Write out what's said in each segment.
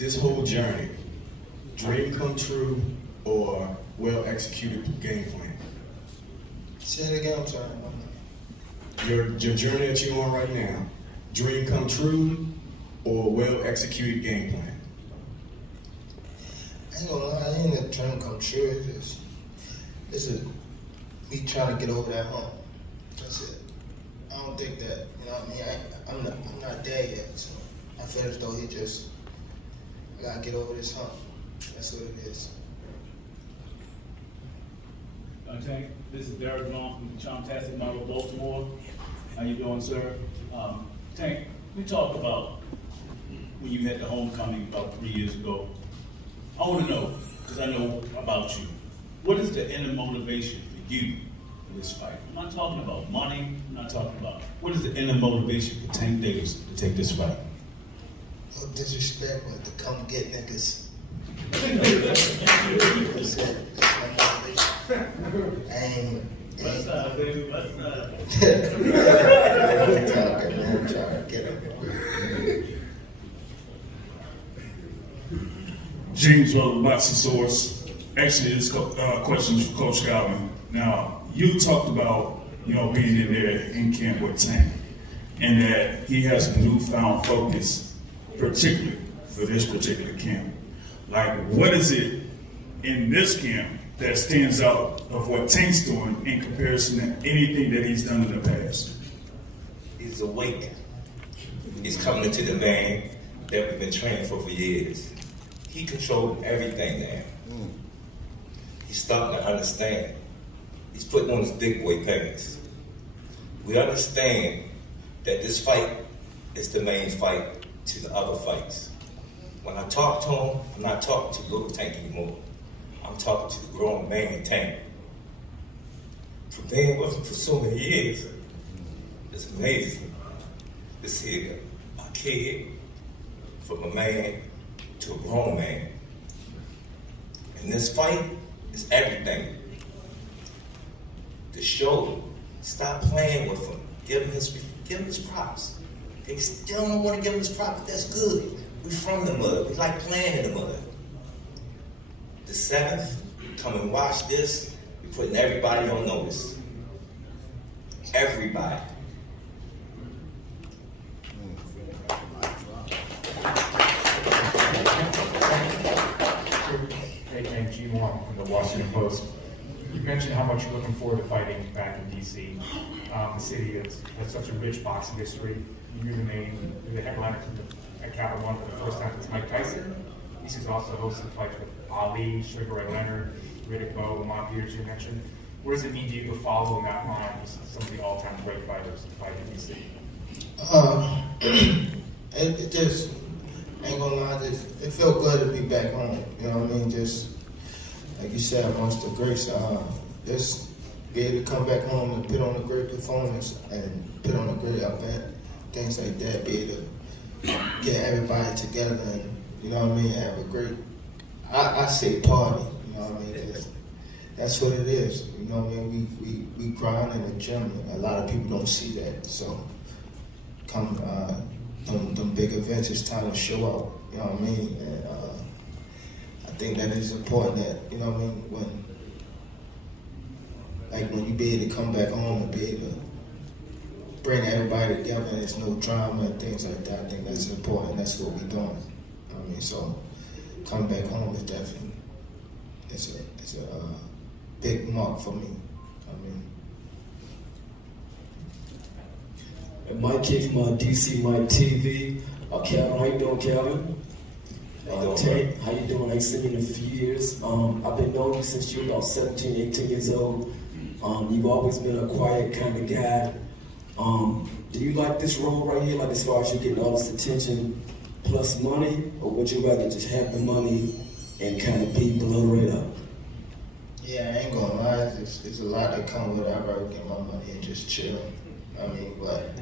this whole journey, dream come true or well-executed game plan? Say it again, I'm sorry. Your journey that you're on right now, dream come true or well-executed game plan? I ain't gonna lie, ain't a dream come true. It's me trying to get over that hump. That's it. I don't think that, you know what I mean? I'm not there yet, so I feel as though I gotta get over this hump. That's what it is. Tank, this is Derek Long from Chomtastic Model, Baltimore. How you doing, sir? Tank, we talked about when you had the homecoming about 3 years ago. I want to know, because I know about you, what is the inner motivation for you in this fight? I'm not talking about money, I'm not talking about, what is the inner motivation for Tank Davis to take this fight? No disrespect, but to come get niggas. That's it. That's my motivation. What's up, baby? What's up? I'm trying to get him. James Rutherford, Boxing Source. Actually, this question is for Coach Calvin. Now, you talked about, being in there in camp with Tank, and that he has a newfound focus, particularly for this particular camp. Like, what is it in this camp that stands out of what Tank's doing in comparison to anything that he's done in the past? He's awake. He's coming into the lane that we've been training for years. He controlled everything now. He's starting to understand. He's putting on his big boy pants. We understand that this fight is the main fight to the other fights. When I talk to him, I'm not talking to little Tank anymore. I'm talking to the grown man Tank. For being with him for so many years, it's amazing to see a kid from a man to a grown man. And this fight is everything. To show him, stop playing with him. Give him his props. They still don't want to give him his props, that's good. We from the mud, we like playing in the mud. The 7th, come and watch this. We're putting everybody on notice. Everybody. Hey, Tank, G1 from the Washington Post. You mentioned how much you're looking forward to fighting back in D.C. The city has such a rich boxing history. You're the headliner at Capital One for the first time since Mike Tyson. DC's also hosted fights with Ali, Sugar Ray Leonard, Riddick Bowe, Lamont Peters, you mentioned. What does it mean to you to follow in that line with some of the all-time great fighters to fight in D.C.? It just, ain't gonna lie, it felt good to be back home. You know what I mean? Just, like you said, amongst the greats, just be able to come back home and put on a great performance and put on a great event, things like that, be able to get everybody together and, you know what I mean, have a great, I say party, you know what I mean? That's what it is, you know what I mean? We grind in the gym, and a lot of people don't see that, so come, them big events, it's time to show up, you know what I mean? And I think that is important that, you know what I mean, when you be able to come back home and be able to bring everybody together and there's no drama and things like that, I think that's important, that's what we're doing. I mean, so coming back home is definitely, it's a big mark for me. I mean, And Mike K from DC Mike TV. Calvin, how you doing, Calvin? Tank, how you doing? I ain't seen you in a few years. I've been knowing you since you were about 17, 18 years old. You've always been a quiet kind of guy. Do you like this role right here, like as far as you getting all this attention plus money, or would you rather just have the money and kind of be below the radar? yeah, I ain't gonna lie, there's a lot that come with it. I'd rather get my money and just chill. I mean, but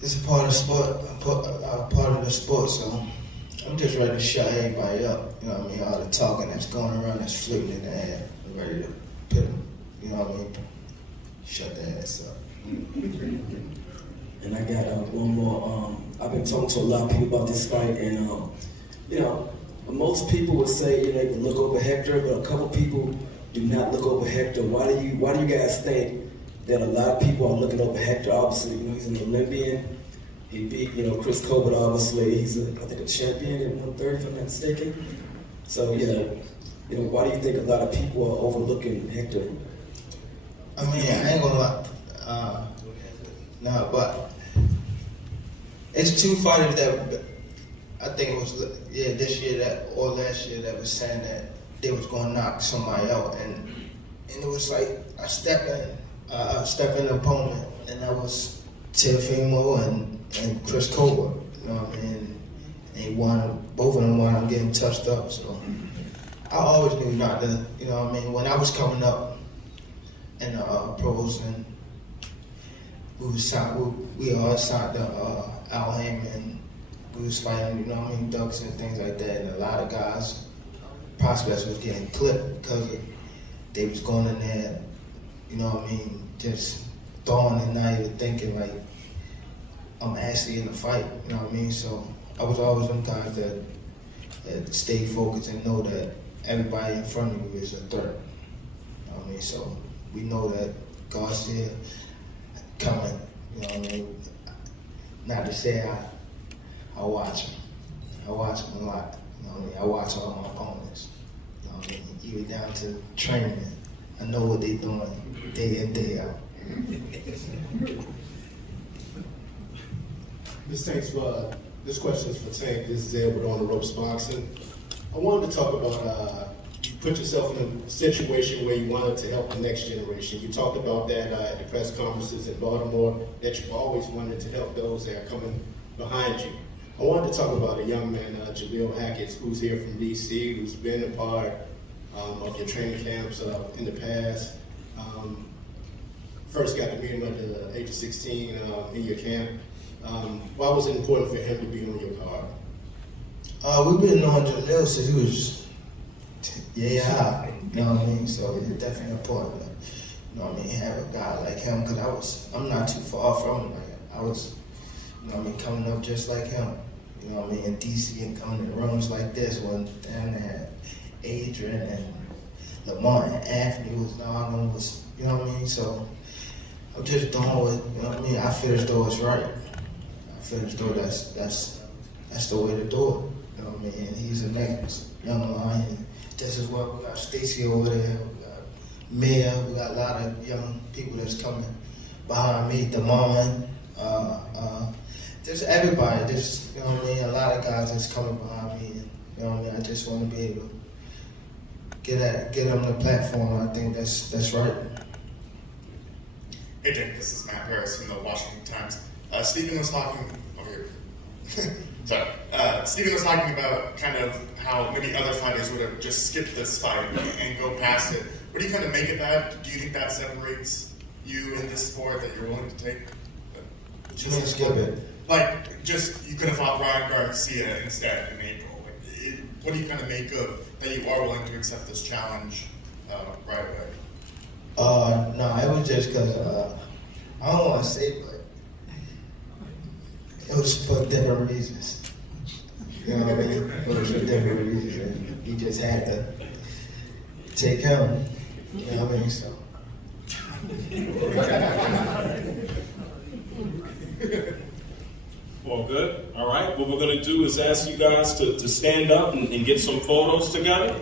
it's a part of the sport, part of the sport, so I'm just ready to shut everybody up. You know what I mean? All the talking that's going around, that's floating in the air. I'm ready to put them, you know what I mean? Shut their ass up. And I got one more. I've been talking to a lot of people about this fight, and you know, most people would say they would look over Hector, but a couple people do not look over Hector. Why do you guys think that a lot of people are looking over Hector? Obviously, he's an Olympian. He beat, Chris Colbert, obviously. He's, I think, a champion at 130, if I'm not mistaken. So, why do you think a lot of people are overlooking Hector? I mean, I ain't gonna lie. No, but it's two fighters that I think it was this year or last year that was saying that they was gonna knock somebody out, and it was like I step in the opponent, and that was Teofimo and Chris Colbert. You know what I mean? And both of them wound up getting touched up. So I always knew not to. You know what I mean? When I was coming up in the pros, and we all signed Al Heyman. We was fighting, ducks and things like that, and a lot of guys, prospects was getting clipped because they was going in there, just throwing and not even thinking like I'm actually in the fight, So I was always them guys that stay focused and know that everybody in front of you is a threat. So we know that Garcia coming, Not to say I watch him. I watch him a lot. I watch all my opponents. Even down to training. I know what they're doing day in, day out. This question is for Tank. This is Edward on the Ropes Boxing. I wanted to talk about you put yourself in a situation where you wanted to help the next generation. You talked about that at the press conferences in Baltimore, that you've always wanted to help those that are coming behind you. I wanted to talk about a young man, Jaleel Hackett, who's here from D.C., who's been a part of your training camps in the past. First got to meet him at the age of 16 in your camp. Why was it important for him to be on your card? We've been knowing Jaleel since he was high, you know what I mean? So it's definitely important, have a guy like him, because I'm not too far from him. I was, coming up just like him, in DC, and coming to rooms like this when down there, Adrian and Lamar and Anthony was, So I'm just doing what, I feel as though it's right. I feel as though that's the way to do it, And he's the next young lion. Just as well, we got Stacy over there, we got Mia, we got a lot of young people that's coming behind me, Damon, just everybody, just, a lot of guys that's coming behind me, and, I just want to be able to get them the platform. I think that's right. Hey Jake, this is Matt Harris from the Washington Times. Stephen was talking over here. Sorry. Stephen was talking about kind of how maybe other fighters would have just skipped this fight and go past it. What do you kind of make of that? Do you think that separates you in this sport, that you're willing to take? What you mean skip it? Like, just you could have fought Ryan Garcia instead in April. What do you kind of make of that you are willing to accept this challenge right away? No, it was just because I don't want to say it, but it was for different reasons. You know what I mean? It was for different reasons, and he just had to take him. You know what I mean? So. Well, good. All right. What we're going to do is ask you guys to stand up and get some photos together.